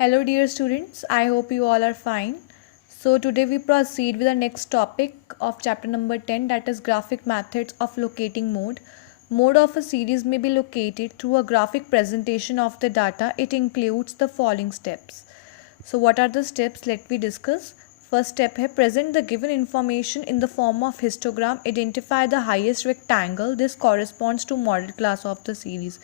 Hello dear students, I hope you all are fine. So today we proceed with the next topic of chapter number 10, that is graphic methods of locating mode. Mode of a series may be located through a graphic presentation of the data. It includes the following steps. So what are the steps? Let me discuss. First step है present the given information in the form of histogram. Identify the highest rectangle. This corresponds to model class of the series.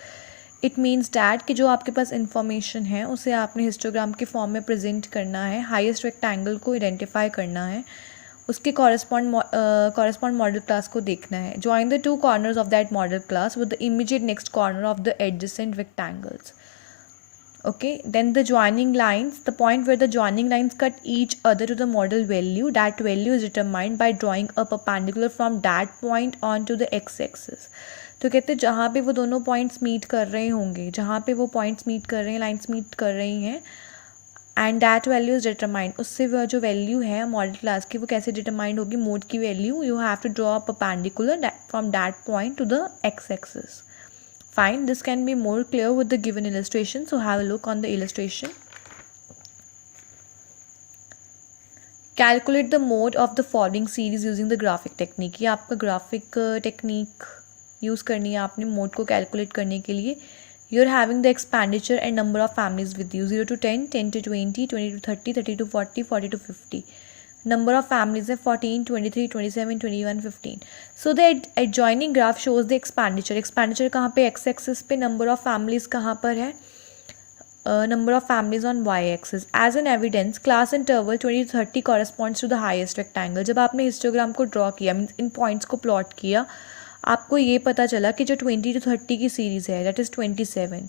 It means that कि जो आपके पास information है उसे आपने histogram के form में present करना है, हाईएस्ट रेक्टेंगल को आइडेंटिफाई करना है, उसके कॉरेस्पॉन्ड मॉडल क्लास को देखना है. Join the two corners of that model class with the immediate next corner of the adjacent rectangles. Okay, then the joining lines, the point where the joining lines cut each other to the model value, that value is determined by drawing a perpendicular from that point onto the x-axis. तो कहते हैं जहाँ पे वो दोनों points meet कर रहे होंगे, जहाँ पे वो पॉइंट्स मीट कर रहे हैं, लाइन्स मीट कर रही हैं, and that value is determined. उससे वह जो वैल्यू है मॉडल क्लास की वो कैसे डिटरमाइंड होगी? मोड की value. You have to draw a perpendicular from that point to the x axis. Fine, this can be more clear with the given illustration, so have a look on the illustration. Calculate the mode of the following series using the graphic technique. ये आपका graphic technique use करनी है आपने mode को calculate करने के लिए. You are having the expenditure and number of families with you, 0 to 10, 10 to 20, 20 to 30, 30 to 40, 40 to 50. Number of families है 14, 23, 27, 21, 15. So the adjoining graph shows the expenditure. Expenditure कहाँ पे? x axis पे. Number of families कहाँ पर है? Number of families on y axis. As an evidence, class interval 20 to 30 corresponds to the highest rectangle. जब आपने histogram को draw किया, मीन्स इन पॉइंट्स को प्लॉट किया, आपको ये पता चला कि जो 20 to 30 की सीरीज़ है, दैट इज़ 27,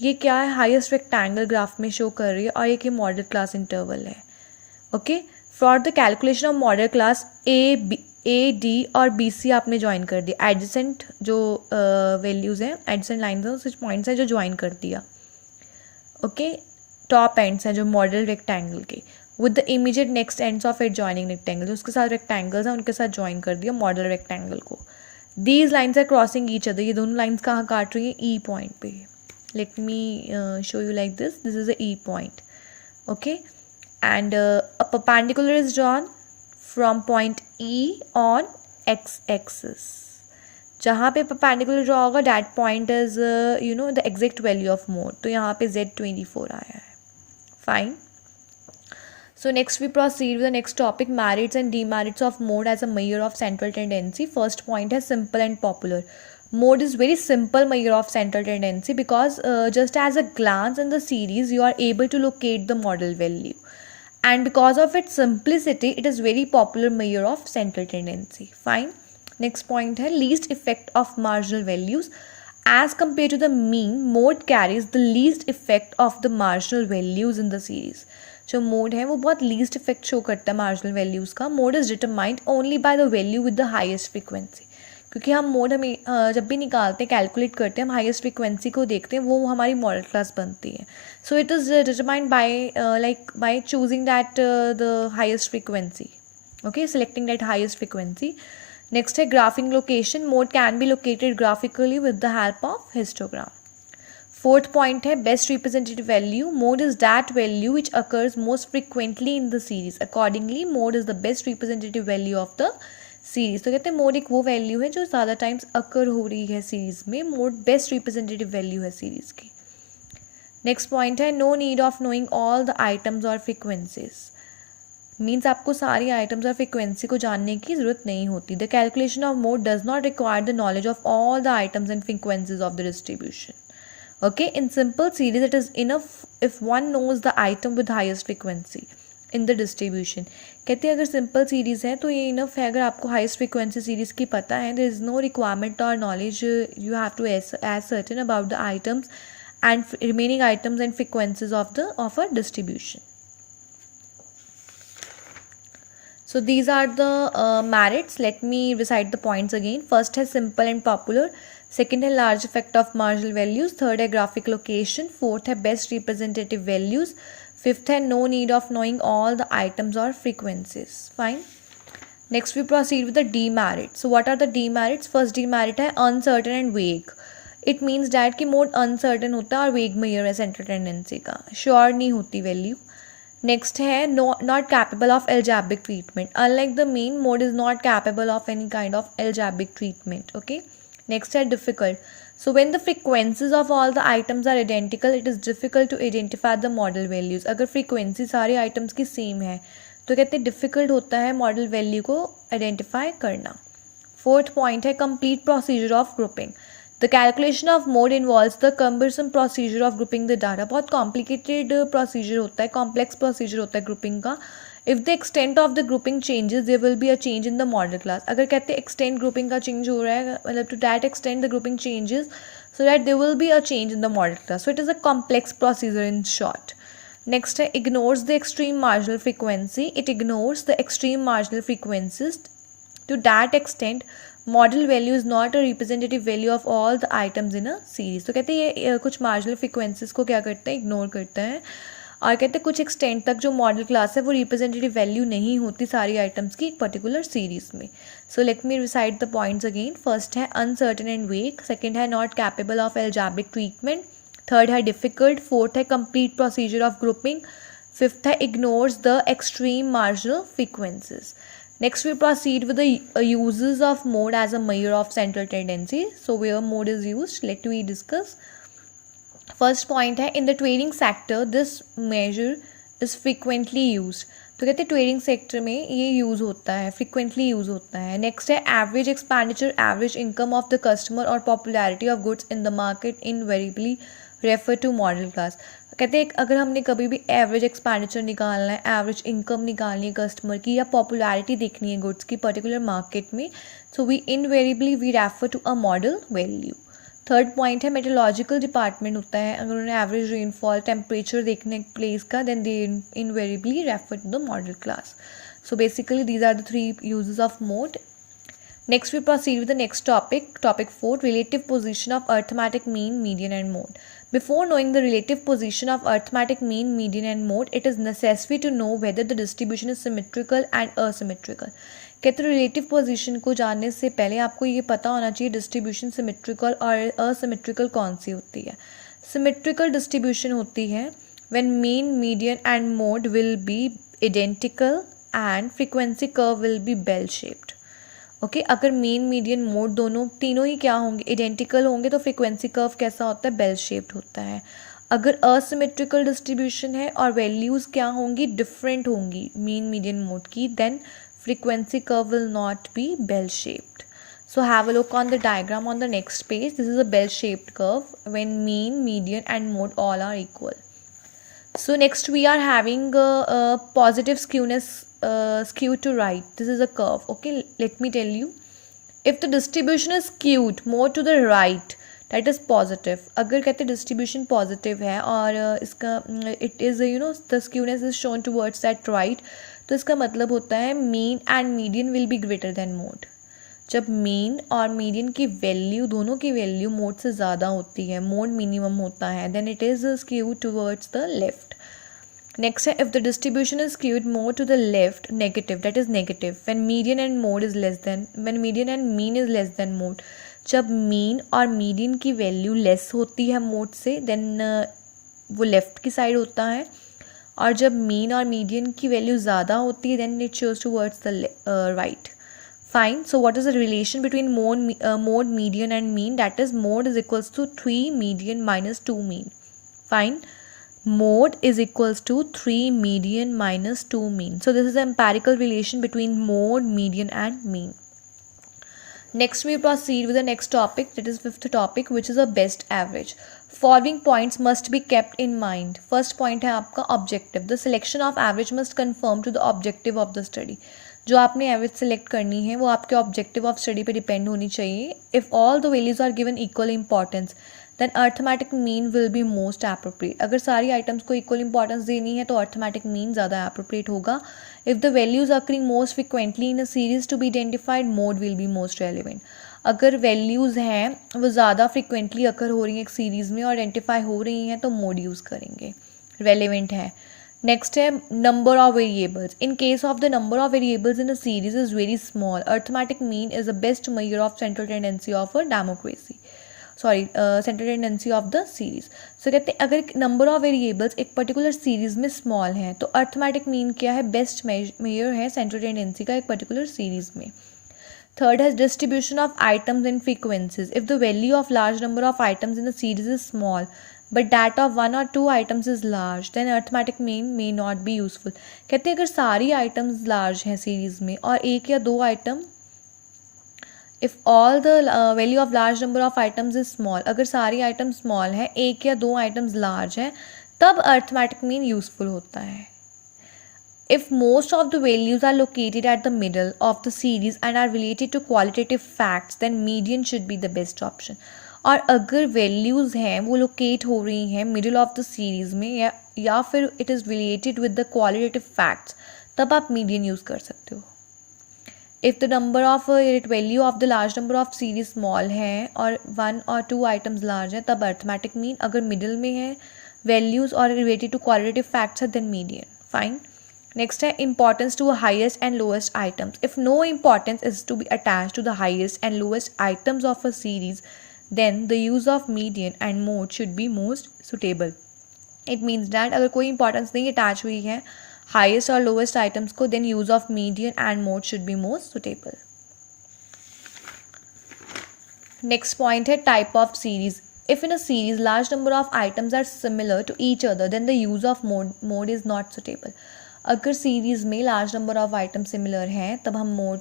ये क्या है? हाईएस्ट रेक्टेंगल ग्राफ में शो कर रही है और ये मॉडल क्लास इंटरवल है. Okay, for the calculation of model class A D और बी सी आपने ज्वाइन कर दिया. एडजेसेंट जो वैल्यूज़ हैं, एडजेसेंट लाइन्स हैं, कुछ पॉइंट्स हैं जो ज्वाइन कर दिया. ओके, टॉप एंड्स हैं जो मॉडल रेक्टेंगल के, with the immediate next ends of adjoining rectangle. जो उसके साथ रेक्टेंगल्स हैं उनके साथ ज्वाइन कर दिया मॉडल रेक्टेंगल को. These lines are crossing each other. ये दोनों लाइन्स कहाँ काट रही हैं? ई पॉइंट पे. Let me show you like this. This is a E point. Okay, and a perpendicular is drawn from point E on x-axis. जहाँ पे perpendicular draw होगा that point is the exact value of mode. तो यहाँ पे Z24 आया है. Fine. So next we proceed with the next topic, merits and demerits of mode as a measure of central tendency. First point है simple and popular. Mode is very simple measure of central tendency because just as a glance in the series you are able to locate the model value. And because of its simplicity, it is very popular measure of central tendency. Fine. Next point है least effect of marginal values. As compared to the mean, mode carries the least effect of the marginal values in the series. जो mode है वो बहुत least effect show करता है marginal values का. Mode is determined only by the value with the highest frequency. क्योंकि हम mode हमें जब भी निकालते हैं, कैलकुलेट करते हैं, हम हाईएस्ट फ्रीक्वेंसी को देखते हैं, वो हमारी मॉडल क्लास बनती है. So it is determined by choosing that the highest frequency. Okay, selecting that highest frequency. Next है graphing location. Mode can be located graphically with the help of histogram. Fourth point है best representative value. Mode is that value which occurs most frequently in the series. Accordingly mode is the best representative value of the series. तो कहते हैं mode एक वो value है जो ज़्यादा times अकर हो रही है सीरीज़ में. मोड बेस्ट रिप्रेजेंटेटिव वैल्यू है सीरीज़ की. नेक्स्ट पॉइंट है no need of knowing all the items और फ्रिक्वेंसीज. मीन्स आपको सारी आइटम्स और फ्रिक्वेंसी को जानने की ज़रूरत नहीं होती. The calculation of mode does not require the knowledge of all the items and frequencies of the distribution. Okay, in simple series it is enough if one knows the item with highest frequency in the distribution. कहते हैं अगर simple series है तो ये enough है. अगर आपको highest frequency series की पता है, देयर इज़ नो रिक्वायरमेंट और knowledge you have to ascertain about the items and remaining items and frequencies of a distribution. So these are the merits. Let me recite the points again. First है simple and popular. Second है large effect of marginal values. Third है graphic location. Fourth है best representative values. Fifth है no need of knowing all the items or frequencies. Fine. Next we proceed with the demerits. So what are the demerits? First demerit है uncertain and vague. It means that कि mode uncertain होता है और वेग major है central tendency का, sure नहीं होती वैल्यू। नेक्स्ट है not capable of algebraic treatment, unlike the mean mode is not capable of any kind of algebraic treatment. Okay, next है difficult. So when the frequencies of all the items are identical, it is difficult to identify the model values. अगर frequency सारे items की same है तो कहते हैं difficult होता है model value को identify करना। Fourth point है complete procedure of grouping. The calculation of mode involves the cumbersome procedure of grouping the data. बहुत complicated procedure होता है, complex procedure होता है grouping का। If the extent of the grouping changes, there will be a change in the model class. अगर कहते हैं extent grouping का change हो रहा है, मतलब to that extent the grouping changes, so that there will be a change in the model class. So it is a complex procedure in short. Next है ignores the extreme marginal frequency. It ignores the extreme marginal frequencies. To that extent, model value is not a representative value of all the items in a series. तो कहते हैं ये कुछ marginal frequencies को क्या करते हैं, ignore करते हैं, और कहते हैं कुछ एक्सटेंट तक जो मॉडल क्लास है वो रिप्रेजेंटेटिव वैल्यू नहीं होती सारी आइटम्स की एक पर्टिकुलर सीरीज में। So let me recite the points again. First है अनसर्टेन एंड वेग, सेकंड है not capable of algebraic treatment, third है डिफिकल्ट, फोर्थ है complete procedure of grouping, fifth है ignores the extreme marginal frequencies. Next we proceed with the uses of mode as a measure of central tendency. So where mode is used, let we discuss. First point है in the trading sector this major is frequently use. तो कहते हैं trading sector में ये use होता है, frequently use होता है। नेक्स्ट है average expenditure, average income of the customer और popularity of goods in the market invariably refer to modal class. कहते हैं अगर हमने कभी भी एवरेज एक्सपेंडिचर निकालना है, एवरेज इनकम निकालनी है कस्टमर की, या पॉपुलैरिटी देखनी है गुड्स की पर्टिकुलर मार्केट में, so we invariably we refer to a modal value. Third point है मेट्रोलॉजिकल डिपार्टमेंट होता है, अगर उन्हें एवरेज रेनफॉल टेम्परेचर देखने प्लेस का, then they invariably refer to the modal class. So basically these are the three uses of mode. Next we proceed with the next topic, topic 4, relative position of arithmetic mean, median and mode. Before knowing the relative position of arithmetic mean, median and mode, it is necessary to know whether the distribution is symmetrical and asymmetrical. कहते हैं relative position को जानने से पहले आपको ये पता होना चाहिए डिस्ट्रीब्यूशन सिमेट्रिकल और असिमेट्रिकल कौन सी होती है। सिमेट्रिकल डिस्ट्रीब्यूशन होती है when mean, median and mode will be identical and frequency curve will be bell shaped. Okay, अगर मीन, मीडियन, मोड दोनों तीनों ही क्या होंगे, आइडेंटिकल होंगे, तो फ्रीक्वेंसी कर्व कैसा होता है, बेल शेप्ड होता है। अगर असिमेट्रिकल डिस्ट्रीब्यूशन है और वैल्यूज़ क्या होंगी, डिफरेंट होंगी मीन, मीडियन, मोड की, then frequency curve will not be bell shaped. So have a look on the diagram on the next page. This is a bell shaped curve when mean, median and mode all are equal. So next we are having a positive skewness, skew to right. This is a curve. Okay, let me tell you, if the distribution is skewed more to the right, that is positive. अगर कहते हैं distribution positive है और इसका it is the skewness is shown towards that right, तो इसका मतलब होता है mean and median will be greater than mode. जब मीन और मीडियन की वैल्यू, दोनों की वैल्यू मोड से ज़्यादा होती है, मोड मिनिमम होता है, then it is skew towards the left. Next है if the distribution is skewed more to the left, negative, that is negative when median and mode is less than, when median and mean is less than mode. जब mean और median की value less होती है mode से, then वो left की side होता है, और जब मीन और मीडियन की वैल्यू ज़्यादा होती है, then it shows towards the right. Fine, so what is the relation between mode, median and mean, that is mode is equals to 3 median minus 2 mean. Fine, mode is equals to 3 median minus 2 mean. So this is the empirical relation between mode, median and mean. Next we proceed with the next topic, that is fifth topic, which is a best average. Following points must be kept in mind. First point है आपका objective. The selection of average must conform to the objective of the study. जो आपने average select करनी है वो आपके objective of study पे depend होनी चाहिए। If all the values are given equal importance, then arithmetic mean will be most appropriate. अगर सारी आइटम्स को इक्वल इंपॉर्टेंस देनी है तो अर्थमेटिक मीन ज़्यादा एप्रोप्रिएट होगा। If the values occurring most frequently in a series to be identified, mode will be most relevant. अगर values हैं वो ज़्यादा फ्रिक्वेंटली अकर हो रही हैं एक सीरीज़ में और आइडेंटिफाई हो रही हैं, तो मोड यूज़ करेंगे, रेलिवेंट है। नेक्स्ट है number of variables. In case of the number of variables in a series is very small, arithmetic mean is the best measure of central tendency of a democracy. Sorry central tendency of the series. So कहते हैं अगर number of variables एक particular series में small हैं तो arithmetic mean क्या है, best measure है सेंट्रल टेंडेंसी का एक पर्टिकुलर सीरीज में। Third has distribution of items and frequencies. If the value of large number of items in a series is small, but that of one or two items is large, then arithmetic mean may not be useful. कहते हैं अगर सारी items large हैं series में और एक या दो item, if all the value of large number of items is small, अगर सारी items small हैं, एक या दो items large हैं, तब arithmetic mean useful होता है. If most of the values are located at the middle of the series and are related to qualitative facts, then median should be the best option. और अगर values हैं वो locate हो रही हैं middle of the series में या फिर it is related with the qualitative facts, तब आप median use कर सकते हो. If the number of value of the large number of series small है और one or two items large है, तब arithmetic mean. अगर middle में है values और related to qualitative facts है, then median. Fine. Next है importance to highest and lowest items. If no importance is to be attached to the highest and lowest items of a series, then the use of median and mode should be most suitable. It means that अगर कोई importance नहीं attach हुई है highest और lowest items को, then use of median and mode should be most suitable. Next point है type of series. If in a series large number of items are similar to each other, then the use of mode is not suitable. अगर series में large number of item similar हैं तब हम mode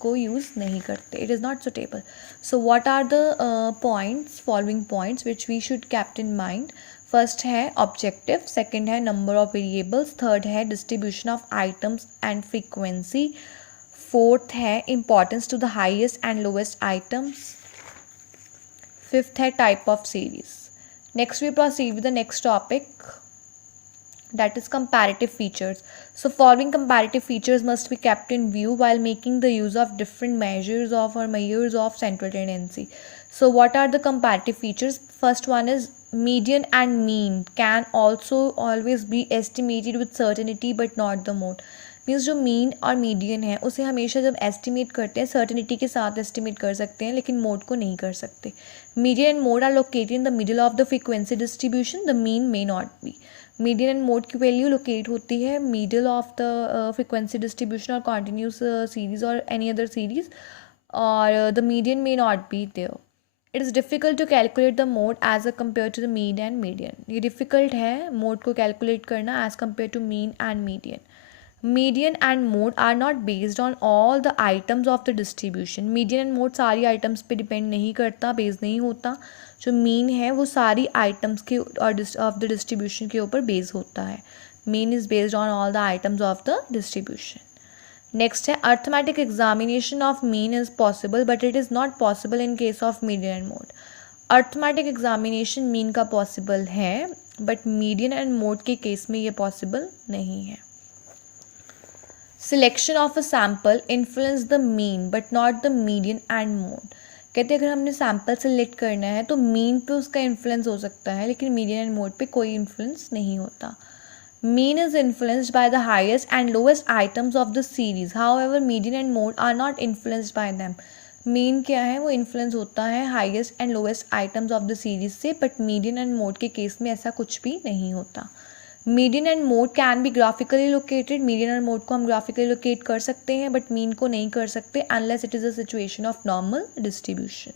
को use नहीं करते. It is not suitable. So what are the points, following points which we should keep in mind. First है objective, second है नंबर ऑफ वेरिएबल्स, थर्ड है distribution of items and frequency, fourth है importance to the highest and lowest items, fifth है type of series. Next we proceed with the next topic, that is comparative features. So following comparative features must be kept in view while making the use of different measures of central tendency. So what are the comparative features? First one is median and mean can also always be estimated with certainty but not the mode. Means जो mean और median है उसे हमेशा जब estimate करते हैं certainty के साथ एस्टिमेट कर सकते हैं, लेकिन मोड को नहीं कर सकते. Median and mode are located in the middle of the frequency distribution, the mean may not be. Median and mode की वैल्यू लोकेट होती है middle of the frequency distribution और कॉन्टीन्यूस सीरीज और एनी अदर सीरीज, और the median may not be there. It is difficult to calculate the mode as a compare to the mean and median. ये difficult है mode को calculate करना as compare to mean and median. Median and mode are not based on all the items of the distribution. Median and mode सारी items पे depend नहीं करता, base नहीं होता. जो mean है वो सारी items के और of the distribution के ऊपर बेस होता है. Mean is based on all the items of the distribution. Next है arithmetic examination of mean is possible but it is not possible in case of median and mode. Arithmetic examination mean का possible है but median and mode के case में ये possible नहीं है. Selection of a sample influence the mean but not the median and mode. कहते हैं अगर हमने सैम्पल सेलेक्ट करना है तो मीन पे उसका इन्फ्लुएंस हो सकता है लेकिन मीडियन एंड मोड पे कोई इन्फ्लुएंस नहीं होता. Mean is influenced by the highest and lowest items of the series, however median and mode are not influenced by them. Mean क्या है वो इन्फ्लुएंस होता है highest and lowest items of the series से, but median and mode के case में ऐसा कुछ भी नहीं होता. Median and mode can be graphically located. Median and mode को हम ग्राफिकली लोकेट कर सकते हैं बट मीन को नहीं कर सकते unless it is a situation of normal distribution.